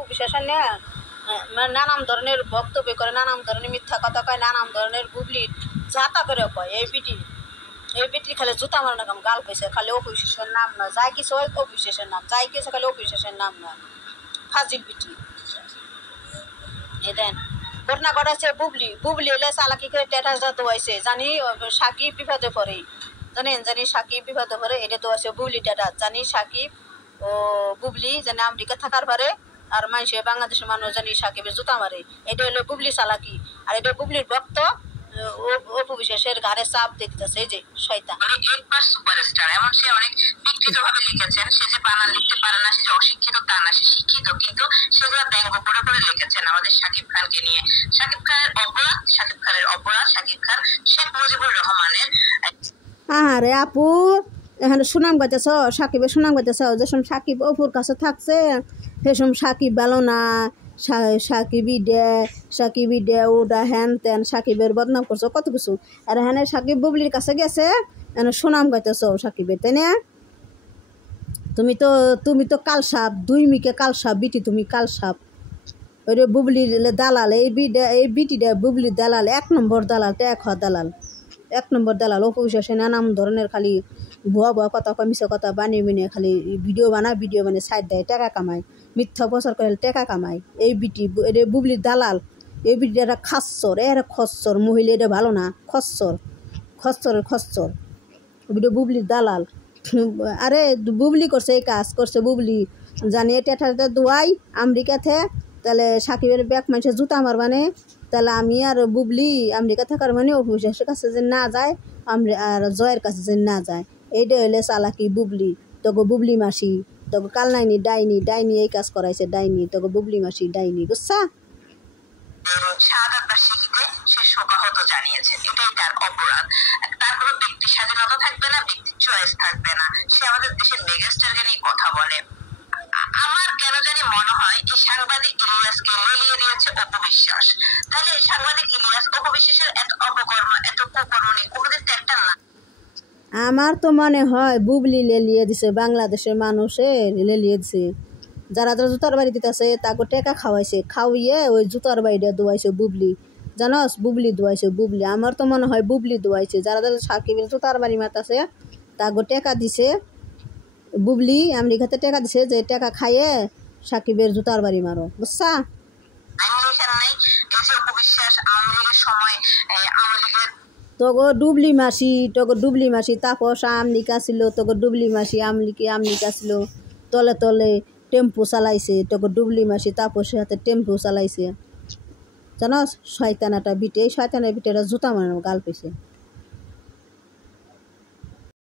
অপবিশ্বাসের নিয়ে নানান ধরনের বক্তব্য করে, নানান ধরনের মিথ্যা কথা কয়, নানান ধরনের বুবলির যাতা করে কয়। এই বিটি খালি জুতা মারানো কাম গাল পেয়েছে, খালি অপবিশ্বাসের নাম নয়, যাই কিছু হয় অপবিশ্বাসের নাম, যাই কিছু খালি অপবিশ্বাসের নাম নয়, ফাজিল বিটি। এই দেন ঘটনা ঘটাচ্ছে বুবলি এলে চালাকি করে স্ট্যাটাসটা দোয়াইছে, জানি সাকিব বিপদে পড়ে, জানি সাকিব বিপদে পড়ে, এটা দোয়াইছে বুবলি স্ট্যাটাস, জানি সাকিব ও বুবলি জানি আমেরিকা থাকার পারে আর মানুষে বাংলাদেশের মানুষ জানি সাকিবের জুতা মারে, এটা হলো বুবলি চালাকি। আর এটা বুবলির ভক্ত অপবিশ্বাসের ঘাড়ে চাপ দিতেছে, এই যে শয়তান। সুপারস্টার এমন সে অনেক বিকৃত ভাবে লিখেছেন, সে যে বানান লিখতে পারে না, সে যে অশিক্ষিত তা না, সে শিক্ষিত, কিন্তু সেগুলো ব্যঙ্গ করে করে লিখেছেন আমাদের শাকিব খানকে নিয়ে। শাকিব খানের অপরাধ, শাকিব খান শেখ মুজিবুর রহমানের। আরে আপু এখানে সুনাম গাইতেছ, সাকিবের সুনাম গাইতেছ, যেসব সাকিব অপুর কাছে থাকছে সেসব সাকিব ভালো না, সাকিবই দে ওটা হ্যান তেন, সাকিবের বদনাম করছো কত কিছু। আর হ্যাঁ সাকিব বুবলির কাছে গেছে এনে সুনাম গাইতেছ সাকিবের, তাই না? তুমি তো কালসাপ, 2 মিকে কালসাপ বিটি, তুমি কালসাপ। ওই বুবলির দালাল, এই বিটিটা বুবলির দালাল, 1 নম্বর দালাল, এক নম্বর দালাল। অপবিশ্বাসে নানান ধরনের খালি ভুয়া কথা কয়, মিশা কথা বানিয়ে খালি ভিডিও বানায় সাইড দেয়, টাকা কামায়, মিথ্যা প্রচার করে টাকা কামায়। এই বিটি এটা বুবলির দালাল, এই বিটিটা একটা খচ্চর মহিলা, এটা ভালো না, খচ্চর এটা বুবলির দালাল। আরে বুবলি করছে এই কাজ করছে, বুবলি জানি এটা দোয়াই আমেরিকাতে, তাহলে সাকিবের ব্যাগ মানুষের জুতা মারবানে, তাহলে আমি আর বুবলি আমেরিকা থাকার মানে অপবিশ্বাসের কাছে যে না যায়, আর জয়ের কাছে যে না যায়, এইটা হইলে চালাকি বুবলি। তোকে বুবলি মাসি, তোকে কালনাইনি ডাইনি এই কাজ করাইছে, ডাইনি তোকে বুবলি মাসি ডাইনি, বুঝছা? শাহাদাত বার্ষিকীতে সে শোকাহত জানিয়েছে, এটাই তার অপরাধ। তার কোনো ব্যক্তি স্বাধীনতা থাকবে না, ব্যক্তি চয়েস থাকবে না, সে আমাদের দেশের মেগাস্টারকে নিয়ে কথা বলে। আমার কেন জানি মনে হয় এই সাংবাদিক ইলিয়াসকে লেলিয়ে দিয়েছে অপবিশ্বাস। তাহলে এই সাংবাদিক ইলিয়াস অপবিশ্বাসের এত অপকর্ম, এত কুকর্ম নিয়ে কোনোদিন তো একটা না। আমার তো মনে হয় বুবলি লেলিয়ে দিছে, বাংলাদেশের মানুষের লেলিয়ে দিছে। যারা জুতার বাড়ি দিতেছে তাকে টেকা খাওয়াইয়ে ওই জুতার বাড়িটা দোয়াইছে বুবলি, জানস? বুবলি দোয়াইছে, বুবলি। আমার তো মনে হয় বুবলি দোয়াইছে, যারা সাকিবের জুতার বাড়ি মাতাছে তাকে টেকা দিছে বুবলি, আমেরিকাতে টেকা দিছে, যে টেকা খাইয়ে সাকিবের জুতার বাড়ি মারো, বুঝছা? তোকে ডুবলি মাসি তাপস আমেরিকা ছিল, তোকে ডুবলি মাসি আমেরিকা ছিল, তলে টেম্পু চালাইছে, তোকে ডুবলি মাসি তাপসের হাতে টেম্পু চালাইছে, জানস? শয়তানাটা বিটে, এই শয়তানের বিটেরা জুতা মারানো গাল পেয়েছে।